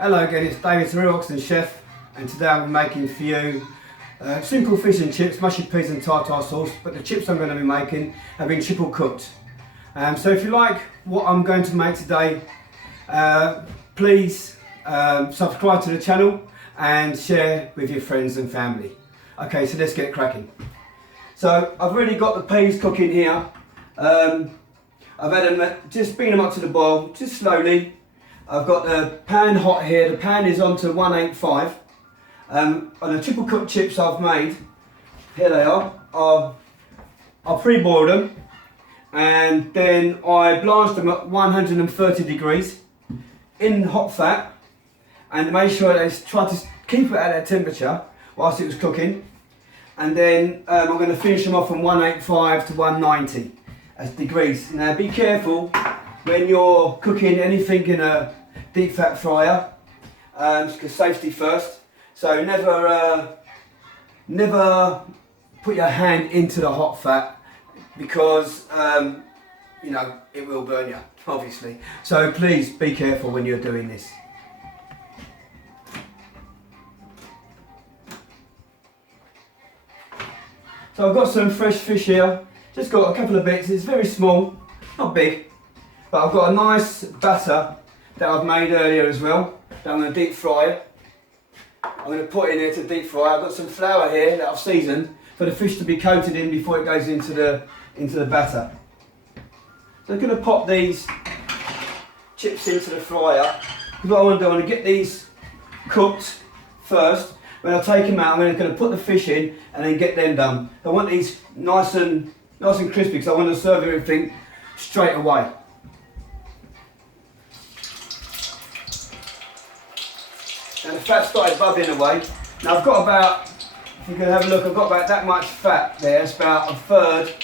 Hello again, it's David, the real Hoxton chef, and today I'm making for you simple fish and chips, mushy peas and tartar sauce, but the chips I'm going to be making have been triple cooked. So if you like what I'm going to make today, please subscribe to the channel and share with your friends and family. Okay, so let's get cracking. So I've already got the peas cooking here. I've had them, just bringing them up to the boil, just slowly. I've got the pan hot here. The pan is on to 185. On the triple cooked chips I've made, here they are. I pre-boiled them and then I blanched them at 130 degrees in hot fat and made sure I tried to keep it at that temperature whilst it was cooking. And then I'm going to finish them off from 185 to 190 degrees. Now be careful when you're cooking anything in a deep fat fryer, because safety first. So never put your hand into the hot fat because you know it will burn you, obviously. So please be careful when you're doing this. So I've got some fresh fish here. Just got a couple of bits. It's very small, not big, but I've got a nice batter that I've made earlier as well, that I'm going to deep fry. I'm going to put in here to deep fry. I've got some flour here that I've seasoned for the fish to be coated in before it goes into the batter. So I'm going to pop these chips into the fryer. What I want to do, I want to get these cooked first. When I take them out, I'm going to put the fish in and then get them done. I want these nice and crispy because I want to serve everything straight away. And the fat started bubbling away. Now I've got about, if you can have a look, I've got about that much fat there. It's about a third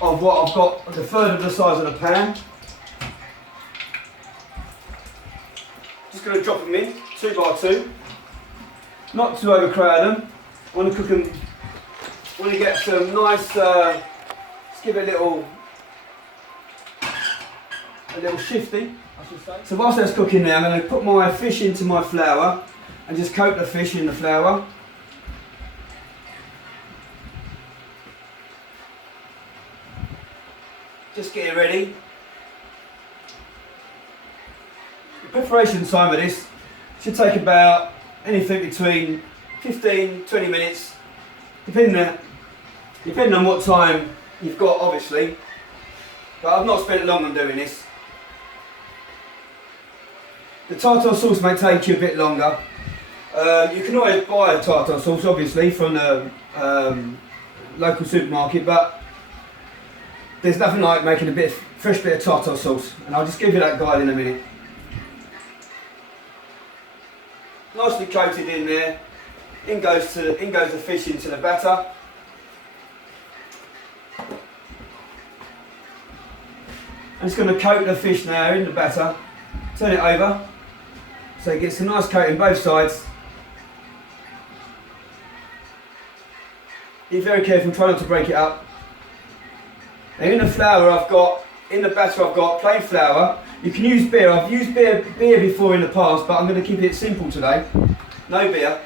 of what I've got, a third of the size of the pan. Just going to drop them in, 2 by 2. Not to overcrowd them. I want to cook them, I want to get some nice, just give it a little shifty, I should say. So whilst that's cooking now, I'm going to put my fish into my flour and just coat the fish in the flour. Just get it ready. The preparation time of this should take about anything between 15-20 minutes, depending on what time you've got, obviously. But I've not spent long on doing this. The tartar sauce may take you a bit longer. You can always buy a tartar sauce, obviously, from the local supermarket, but there's nothing like making a fresh bit of tartar sauce, and I'll just give you that guide in a minute. Nicely coated in there. In goes the fish into the batter. I'm just going to coat the fish now in the batter. Turn it over so it gets a nice coat in both sides. Be very careful, try not to break it up. And in the flour in the batter I've got plain flour. You can use beer. I've used beer before in the past, but I'm going to keep it simple today. No beer.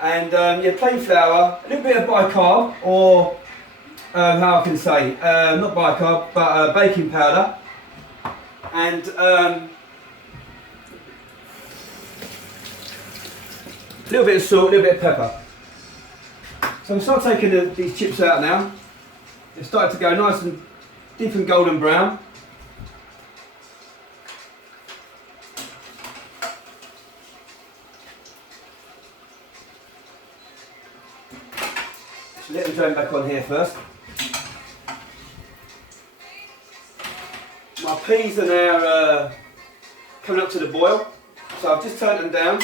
And yeah, plain flour, a little bit of bicarb, or how I can say, not bicarb, but baking powder, and a little bit of salt, a little bit of pepper. So I'm start taking these chips out now. They've started to go nice and deep and golden brown. So let me drain back on here first. My peas are now coming up to the boil, so I've just turned them down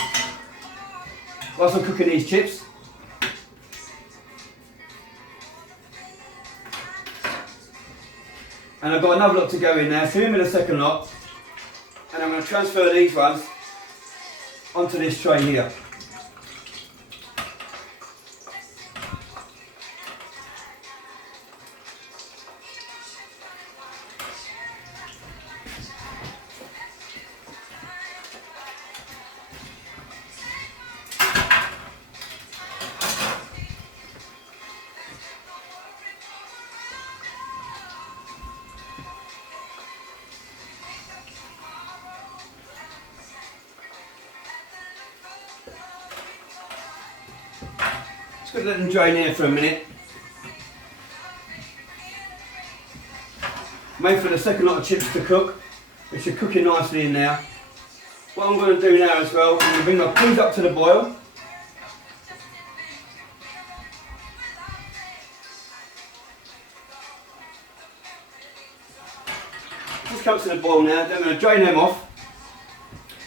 whilst I'm cooking these chips. And I've got another lot to go in there, so in with the second lot, and I'm going to transfer these ones onto this tray here. Just got to let them drain here for a minute. Wait for the second lot of chips to cook, which are cooking nicely in there. What I'm going to do now as well, I'm going to bring my peas up to the boil. Just come to the boil now, then I'm going to drain them off.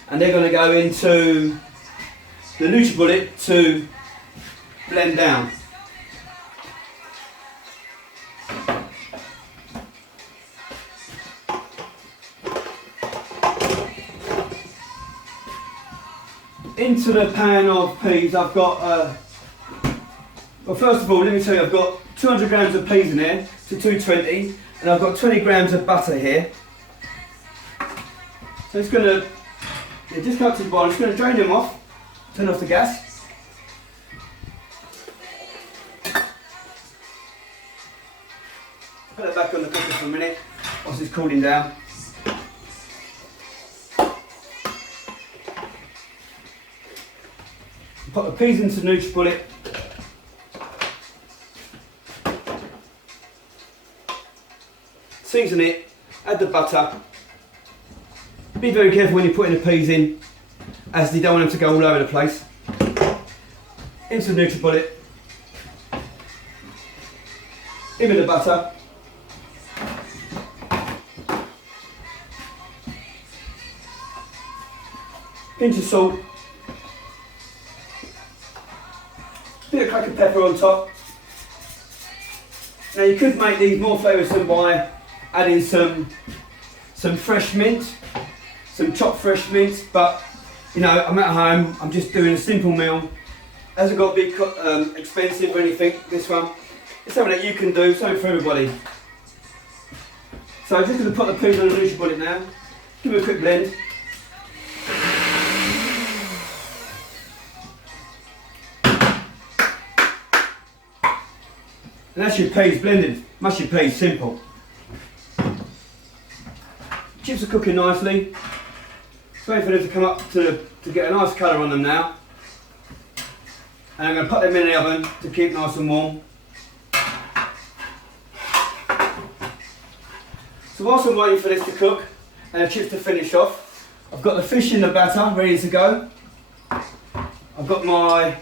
And they're going to go into the NutriBullet to blend down. Into the pan of peas I've got, well first of all let me tell you, I've got 200 grams of peas in there to 220, and I've got 20 grams of butter here. So it's going to, just come to the boil, I'm just going to drain them off, turn off the gas. Put it back on the cooker for a minute whilst it's cooling down. Put the peas into the NutriBullet. Season it, add the butter. Be very careful when you're putting the peas in, as you don't want them to go all over the place. Into the NutriBullet. In with the butter. Pinch of salt. Bit of cracked pepper on top. Now you could make these more flavoursome by adding some fresh mint, some chopped fresh mint, but you know, I'm at home, I'm just doing a simple meal. Hasn't got to be expensive or anything, this one. It's something that you can do, something for everybody. So I'm just going to put the peas on the NutriBullet now, give it a quick blend. And that's your peas blended, mushy peas, simple. Chips are cooking nicely. Just waiting for them to come up to get a nice colour on them now. And I'm going to put them in the oven to keep nice and warm. So whilst I'm waiting for this to cook and the chips to finish off, I've got the fish in the batter ready to go. I've got my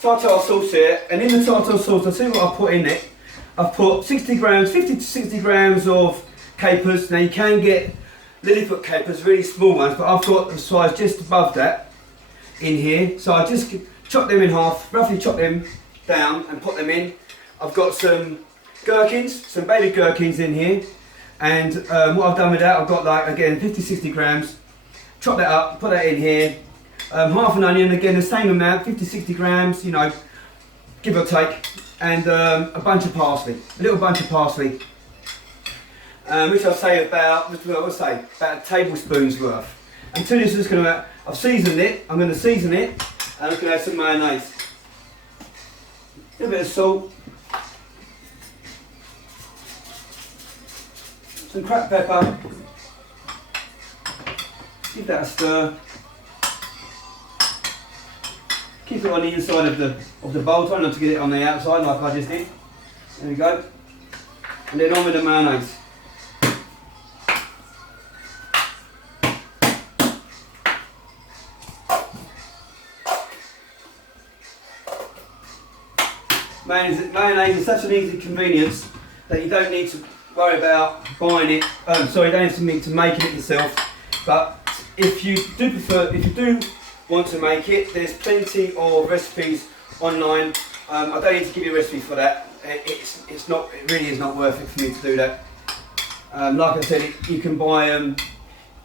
tartar sauce here, and in the tartar sauce, I'll tell you what I've put in it. I've put 60 grams, 50 to 60 grams of capers. Now you can get Lilliput capers, really small ones, but I've got the size just above that in here. So I just chop them in half, roughly chop them down and put them in. I've got some gherkins, some baby gherkins in here. And what I've done with that, I've got like, again, 50-60 grams. Chop that up, put that in here. Half an onion, again the same amount, 50-60 grams, you know, give or take, and a bunch of parsley, a little bunch of parsley, which I'll say about a tablespoon's worth. And to this, I've seasoned it. I'm going to season it, and I'm going to add some mayonnaise, a little bit of salt, some cracked pepper. Give that a stir. Keep it on the inside of the bowl, try not to get it on the outside like I just did. There we go. And then on with the mayonnaise. Mayonnaise is such an easy convenience that you don't need to worry about buying it. You don't need to make it yourself. But if you do want to make it, there's plenty of recipes online. I don't need to give you a recipe for that. It really is not worth it for me to do that. Like I said, you can buy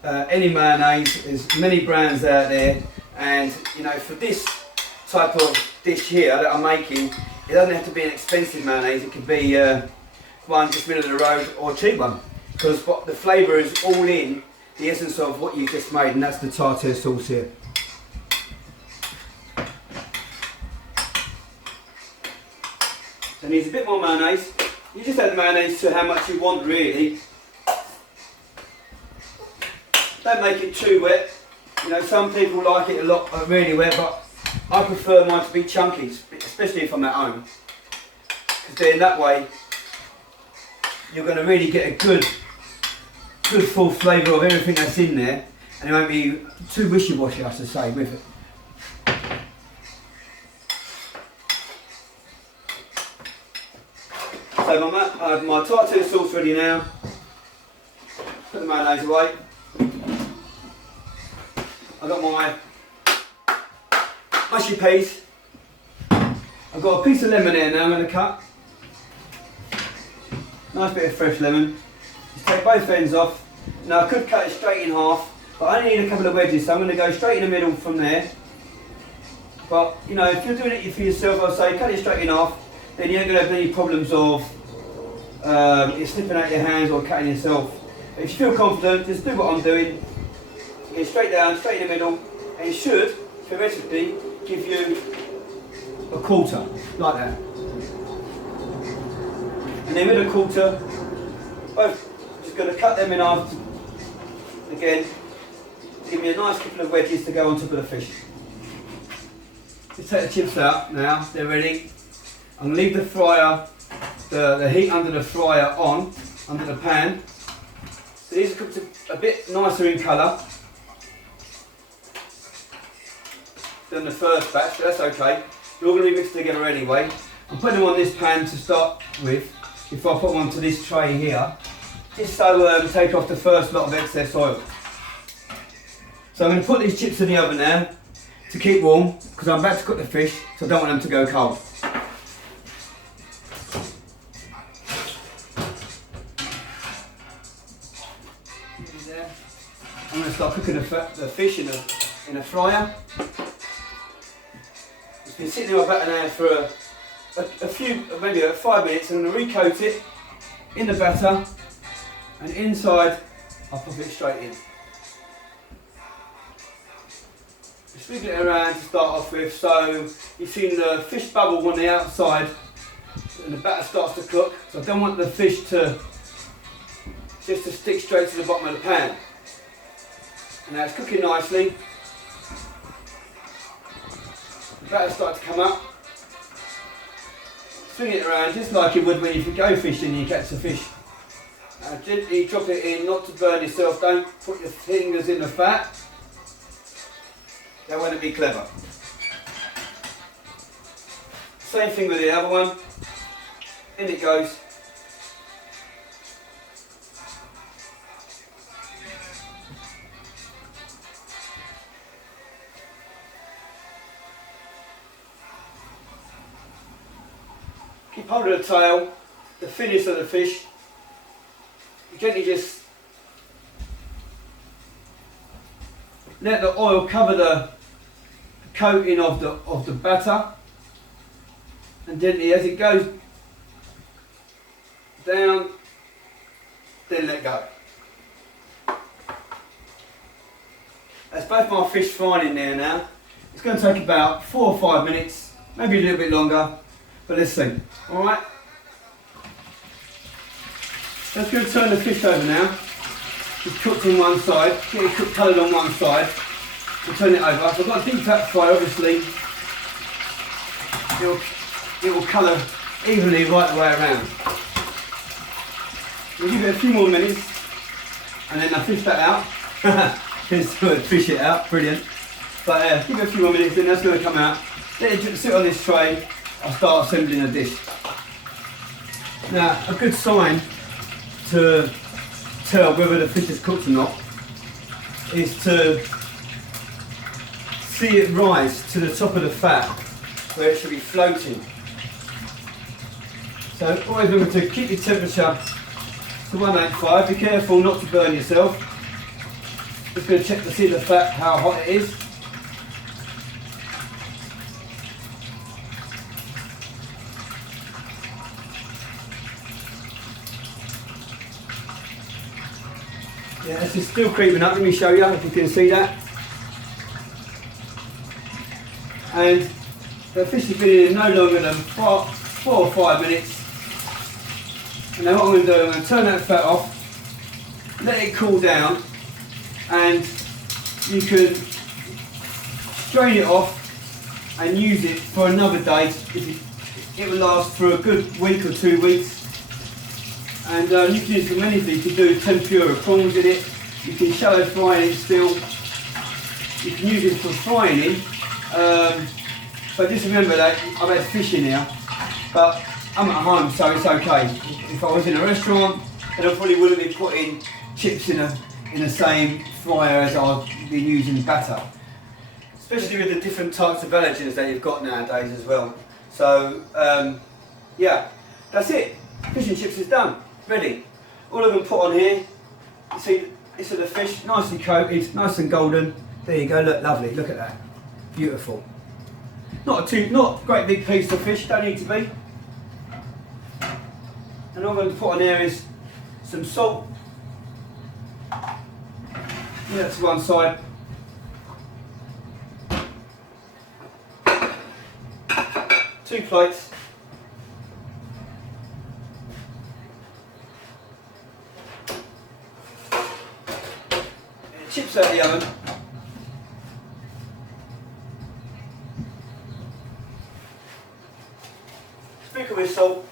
any mayonnaise. There's many brands out there, and you know, for this type of dish here that I'm making, it doesn't have to be an expensive mayonnaise. It could be one just middle of the road or a cheap one, because the flavour is all in the essence of what you just made, and that's the tartar sauce here. So it needs a bit more mayonnaise. You just add mayonnaise to how much you want, really. Don't make it too wet. You know, some people like it a lot really wet, but I prefer mine to be chunky, especially if I'm at home, because then that way you're going to really get a good full flavour of everything that's in there, and it won't be too wishy-washy, I should say, with it. So my tartare sauce ready now. Put the mayonnaise away. I've got my mushy peas. I've got a piece of lemon here now I'm going to cut. Nice bit of fresh lemon. Just take both ends off. Now I could cut it straight in half, but I only need a couple of wedges, so I'm going to go straight in the middle from there. But you know, if you're doing it for yourself, I'll say cut it straight in half, then you ain't going to have any problems of it slipping out your hands or cutting yourself. But if you feel confident, just do what I'm doing. Get straight down, straight in the middle, and it should, theoretically, give you a quarter, like that. And then with a quarter, both just going to cut them in half again. Give me a nice couple of wedges to go on top of the fish. Just take the chips out now, they're ready. I'm going to leave the fryer, the heat under the fryer on, under the pan. So these are cooked a bit nicer in colour than the first batch, but that's okay. They're all going to be mixed together anyway. I'm putting them on this pan to start with, before I put them onto this tray here, just so take off the first lot of excess oil. So I'm going to put these chips in the oven now to keep warm, because I'm about to cook the fish, so I don't want them to go cold. I'm going to start cooking the fish in a fryer. It's been sitting there about an hour for a few, maybe 5 minutes. I'm going to recoat it in the batter, and inside I'll pop it straight in. Just wiggle it around to start off with, so you've seen the fish bubble on the outside and the batter starts to cook. So I don't want the fish to stick straight to the bottom of the pan. And now it's cooking nicely. The batter starts to come up. Swing it around just like you would when you go fishing and you catch the fish. Now gently drop it in, not to burn yourself. Don't put your fingers in the fat. That won't be clever. Same thing with the other one. In it goes. Keep hold of the tail, the finish of the fish. You gently just let the oil cover the coating of the batter, and gently as it goes down, then let go. That's both my fish frying in there now. It's going to take about 4 or 5 minutes, maybe a little bit longer, but let's see. Alright, let's go turn the fish over now. It's cooked on one side, get it cooked coloured on one side, and turn it over. So I've got a deep fat fry, obviously. It will colour evenly right the way around. We'll give it a few more minutes, and then I'll fish that out. Fish it out, brilliant. But give it a few more minutes, then that's going to come out. Let it sit on this tray. I'll start assembling a dish. Now, a good sign to tell whether the fish is cooked or not is to see it rise to the top of the fat where it should be floating. So always remember to keep your temperature to 185. Be careful not to burn yourself. Just going to check to see the fat, how hot it is. Yeah, this is still creeping up. Let me show you if you can see that. And the fish has been in no longer than 4 or 5 minutes. And now what I'm going to do, I'm going to turn that fat off, let it cool down, and you can strain it off and use it for another day. It will last for a good week or 2 weeks. And you can use it for many things. You can do tempura prawns in it. You can shallow fry it still. You can use it for frying in. But just remember that I've had fish in here, but I'm at home, so it's okay. If I was in a restaurant, then I probably wouldn't be putting chips in the same fryer as I've been using batter. Especially with the different types of allergens that you've got nowadays as well. So yeah, that's it. Fish and chips is done, ready. All I'm going to put on here, you see this is the fish, nicely coated, nice and golden. There you go, look, lovely, look at that, beautiful. Not a great big piece of fish, don't need to be. And all I'm going to put on here is some salt. Yeah, that's one side. Two plates. Chips out of the oven. Sprinkle with salt.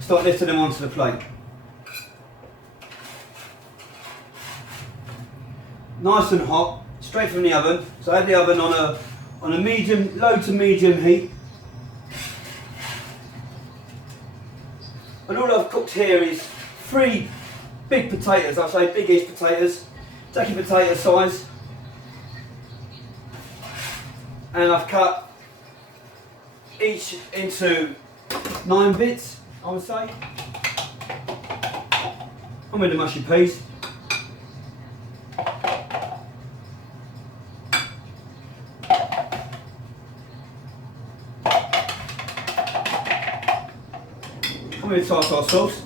Start lifting them onto the plate. Nice and hot, straight from the oven. So I had the oven on a medium, low to medium heat. And all I've cooked here is 3 big potatoes. I say biggish potatoes. Take your potato size. And I've cut each into 9 bits, I would say. I'm with the mushy peas. I'm with tartar sauce.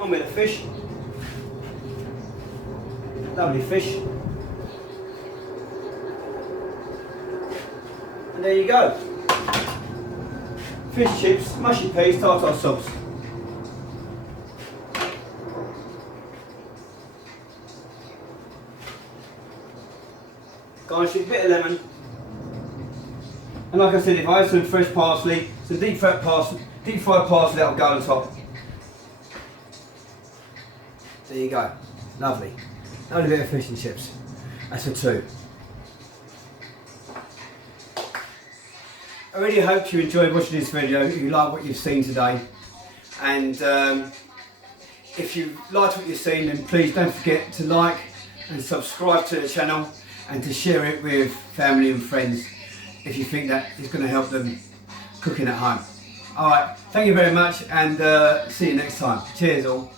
I'm with the fish. Lovely fish. And there you go. Fish chips, mushy peas, tartar sauce. Garnish with a bit of lemon. And like I said, if I had some fresh parsley, some deep fried parsley, that'll go on top. There you go. Lovely. Lovely bit of fish and chips. That's for 2. I really hope you enjoyed watching this video, if you like what you've seen today. And if you liked what you've seen, then please don't forget to like and subscribe to the channel and to share it with family and friends if you think that is going to help them cooking at home. Alright, thank you very much, and see you next time. Cheers all.